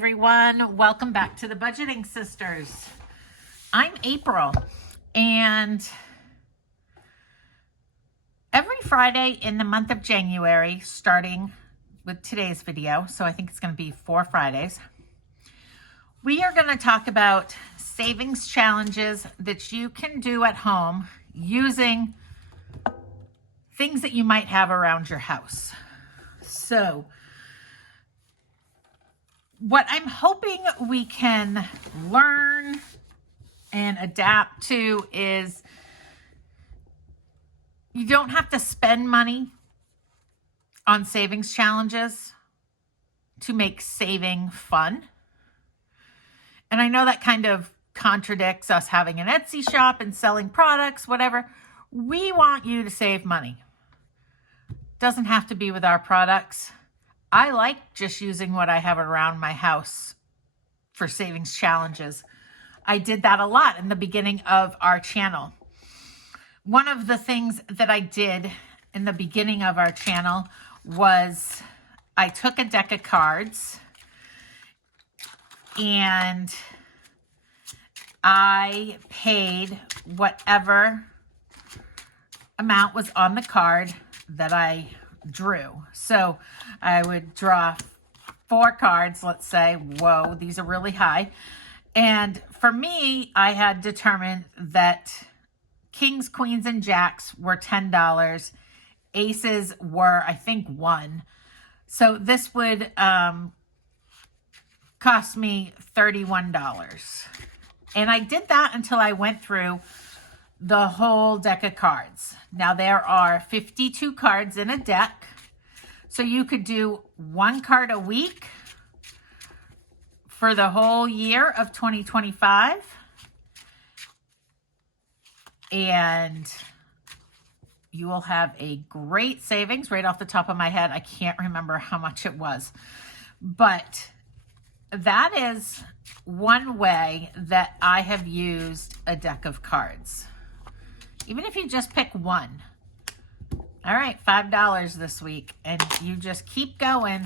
everyone. Welcome back to the Budgeting Sisters. I'm April, and every Friday in the month of January, starting with today's video, so I think it's going to be 4 Fridays, we are going to talk about savings challenges that you can do at home using things that you might have around your house. So what I'm hoping we can learn and adapt to is you don't have to spend money on savings challenges to make saving fun. And I know that kind of contradicts us having an Etsy shop and selling products, whatever. We want you to save money. Doesn't have to be with our products. I like just using what I have around my house for savings challenges. I did that a lot in the beginning of our channel. One of the things that I did in the beginning of our channel was I took a deck of cards and I paid whatever amount was on the card that I drew. So I would draw 4 cards, let's say. Whoa, these are really high. And for me, I had determined that kings, queens, and jacks were $10. Aces were, I think, 1. So this would cost me $31. And I did that until I went through the whole deck of cards. Now there are 52 cards in a deck. So you could do 1 card a week for the whole year of 2025. And you will have a great savings. Right off the top of my head, I can't remember how much it was. But that is one way that I have used a deck of cards. Even if you just pick one. All right, $5 this week. And you just keep going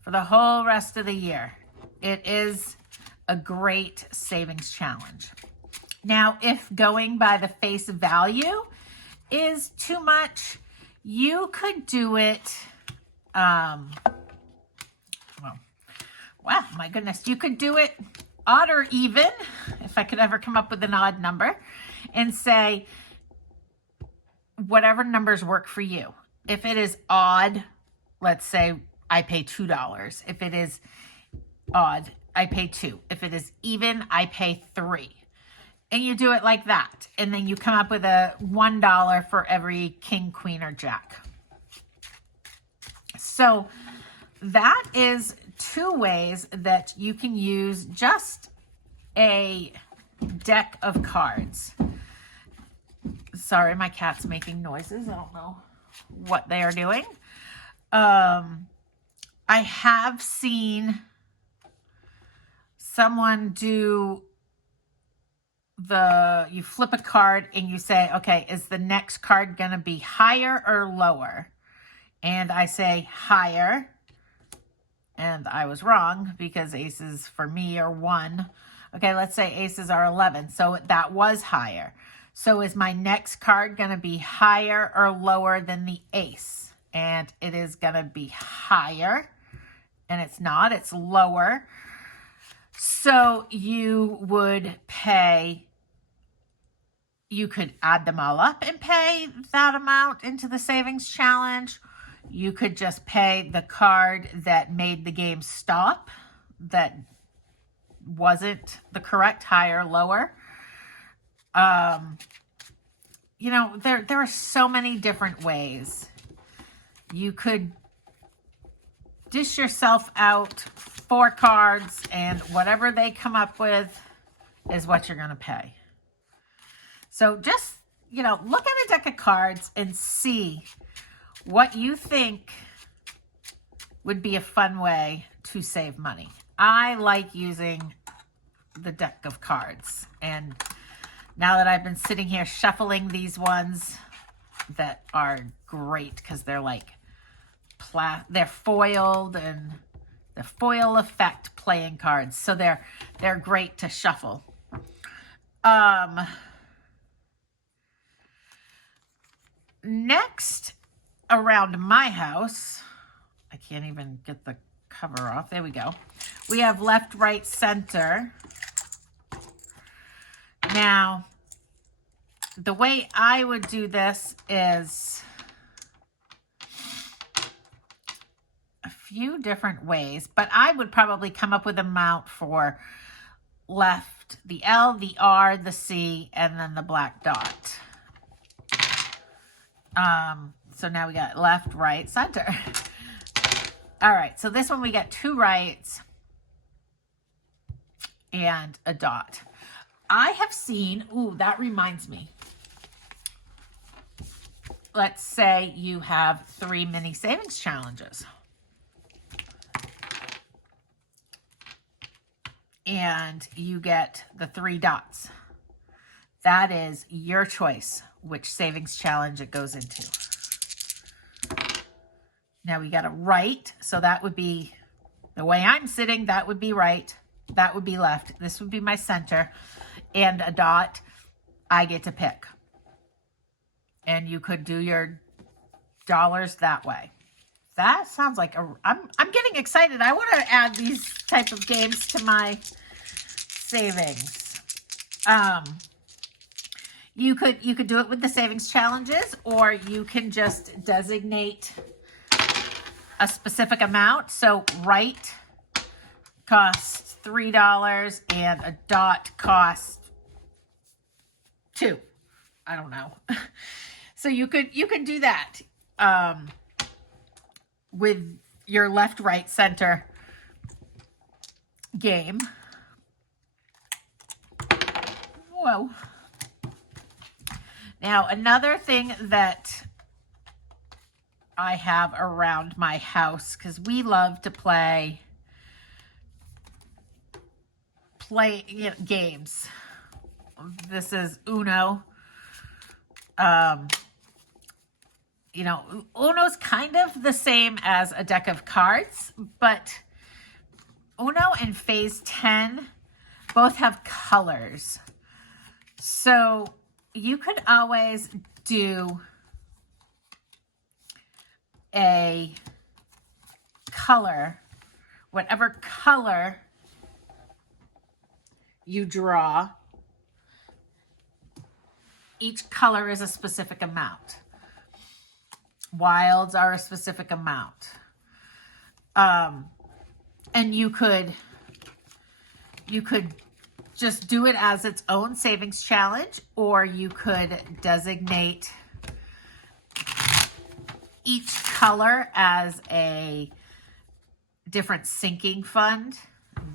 for the whole rest of the year. It is a great savings challenge. Now, if going by the face value is too much, you could do it, wow, my goodness, you could do it odd or even, if I could ever come up with an odd number, and say whatever numbers work for you. If it is odd, let's say I pay $2. If it is odd, I pay 2. If it is even, I pay 3. And you do it like that. And then you come up with a $1 for every king, queen, or jack. So that is 2 ways that you can use just a deck of cards. Sorry, my cat's making noises. I don't know what they are doing. I have seen someone do you flip a card and you say, okay, is the next card going to be higher or lower? And I say higher. And I was wrong because aces for me are 1. Okay, let's say aces are 11. So that was higher. So is my next card going to be higher or lower than the ace? And it is going to be higher. And it's not, it's lower. So you would pay, you could add them all up and pay that amount into the savings challenge. You could just pay the card that made the game stop, that wasn't the correct higher, lower. You know, there are so many different ways. You could dish yourself out 4 cards and whatever they come up with is what you're going to pay. So just, you know, look at a deck of cards and see what you think would be a fun way to save money. I like using the deck of cards. And now that I've been sitting here shuffling these ones that are great because they're like, they're foiled and the foil effect playing cards. So they're great to shuffle. Next, around my house, I can't even get the cover off. There we go. We have left, right, center. Now, the way I would do this is a few different ways, but I would probably come up with an amount for left, the L, the R, the C, and then the black dot. So now we got left, right, center. All right, so this one we got 2 rights and a dot. I have seen, ooh, that reminds me. Let's say you have 3 mini savings challenges. And you get the 3 dots. That is your choice, which savings challenge it goes into. Now we got a right, so that would be, the way I'm sitting, that would be right, that would be left, this would be my center, and a dot, I get to pick. And you could do your dollars that way. That sounds like I'm getting excited. I want to add these type of games to my savings. You could do it with the savings challenges, or you can just designate a specific amount. So right costs $3 and a dot costs $2. I don't know. So you could do that with your left, right, center game. Whoa. Now, another thing that I have around my house, because we love to play games. This is Uno. You know, Uno's kind of the same as a deck of cards, but Uno and Phase 10 both have colors. So you could always do a color, whatever color you draw, each color is a specific amount. Wilds are a specific amount. And you could just do it as its own savings challenge, or you could designate each color as a different sinking fund.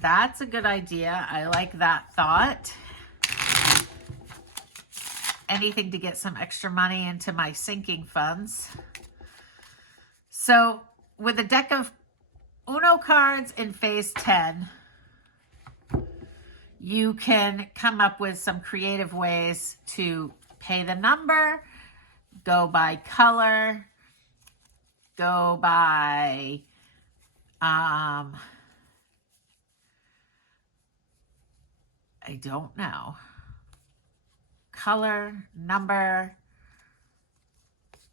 That's a good idea. I like that thought. Anything to get some extra money into my sinking funds. So with a deck of Uno cards in Phase 10, you can come up with some creative ways to pay the number, go by color, go by I don't know, color, number.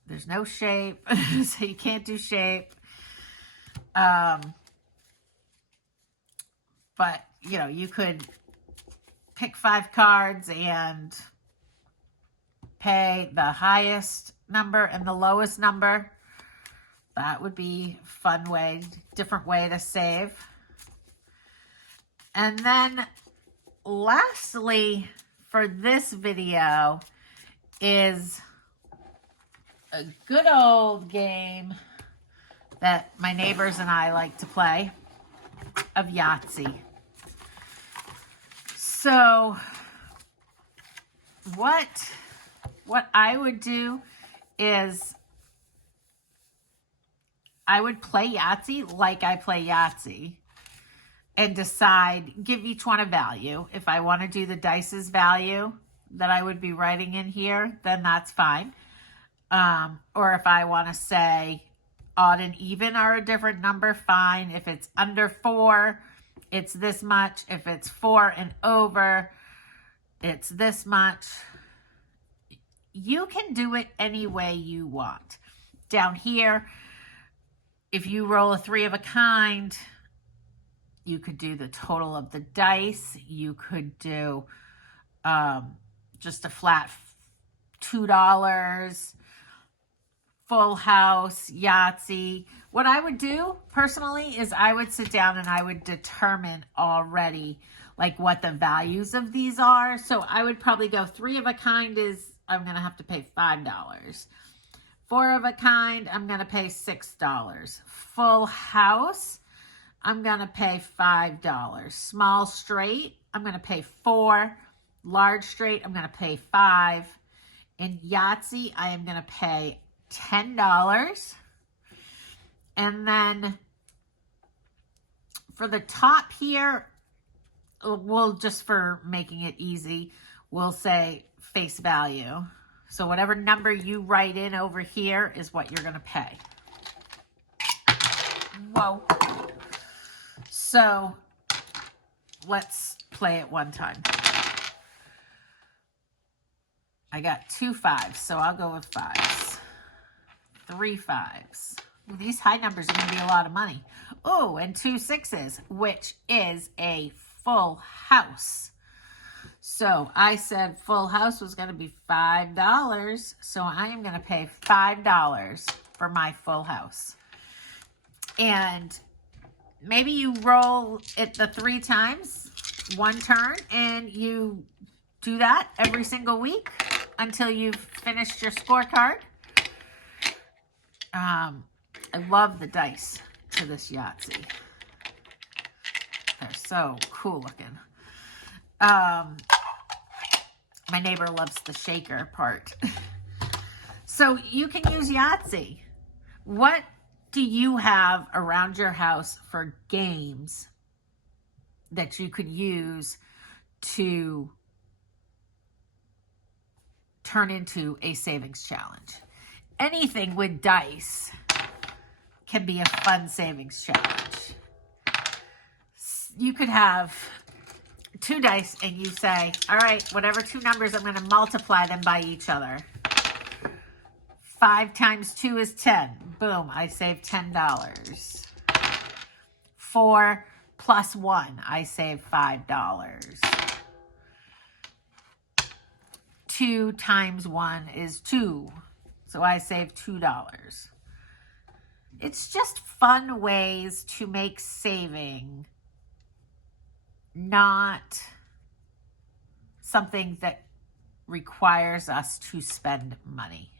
There's no shape, so you can't do shape. But, you know, you could pick 5 cards and pay the highest number and the lowest number. That would be a fun way, different way to save. And then lastly, for this video is a good old game that my neighbors and I like to play of Yahtzee. So what I would do is I would play Yahtzee like I play Yahtzee and decide, give each one a value. If I want to do the dice's value that I would be writing in here, then that's fine. Or if I want to say odd and even are a different number, fine. If it's under 4, it's this much. If it's 4 and over, it's this much. You can do it any way you want. Down here, if you roll a 3 of a kind, you could do the total of the dice. You could do just a flat $2, full house, Yahtzee. What I would do personally is I would sit down and I would determine already like what the values of these are. So I would probably go 3 of a kind is, I'm going to have to pay $5. 4 of a kind, I'm going to pay $6. Full house, I'm going to pay $5. Small straight, I'm going to pay $4. Large straight, I'm going to pay $5. In Yahtzee, I am going to pay $10. And then for the top here, we'll just for making it easy, we'll say face value. So whatever number you write in over here is what you're going to pay. Whoa. So let's play it one time. I got 2 5s, so I'll go with 5s. 3 5s. These high numbers are going to be a lot of money. Oh, and 2 6s, which is a full house. So I said full house was going to be $5. So I am going to pay $5 for my full house. And maybe you roll it the 3 times, one turn, and you do that every single week until you've finished your scorecard. I love the dice to this Yahtzee. They're so cool looking. My neighbor loves the shaker part. So you can use Yahtzee. What do you have around your house for games that you could use to turn into a savings challenge? Anything with dice can be a fun savings challenge. You could have 2 dice and you say, all right, whatever 2 numbers, I'm going to multiply them by each other. 5 times 2 is 10. Boom, I save $10. 4 plus 1, I save $5. 2 times 1 is 2. So I save $2. It's just fun ways to make saving not something that requires us to spend money.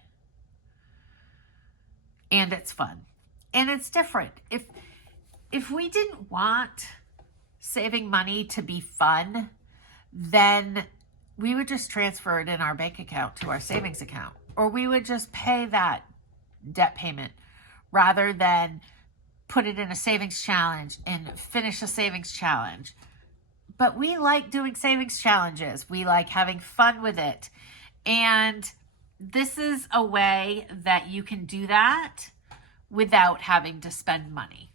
And it's fun. And it's different. If we didn't want saving money to be fun, then we would just transfer it in our bank account to our savings account. Or we would just pay that debt payment rather than put it in a savings challenge and finish a savings challenge. But we like doing savings challenges. We like having fun with it. And this is a way that you can do that without having to spend money.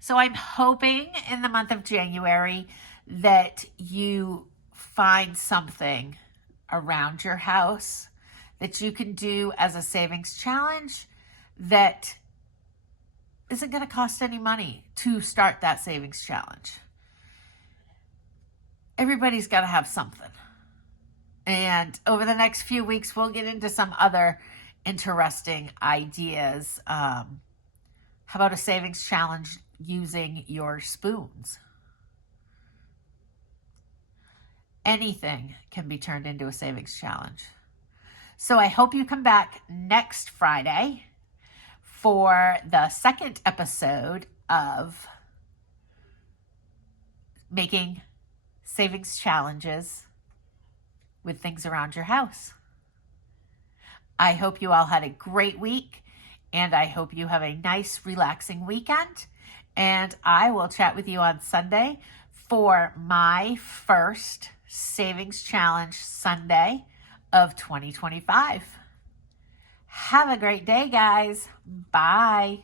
So I'm hoping in the month of January that you find something around your house that you can do as a savings challenge that isn't going to cost any money to start that savings challenge. Everybody's got to have something. And over the next few weeks, we'll get into some other interesting ideas. How about a savings challenge using your spoons? Anything can be turned into a savings challenge. So I hope you come back next Friday for the second episode of making savings challenges with things around your house. I hope you all had a great week, and I hope you have a nice, relaxing weekend. And I will chat with you on Sunday for my first Savings Challenge Sunday of 2025. Have a great day, guys. Bye.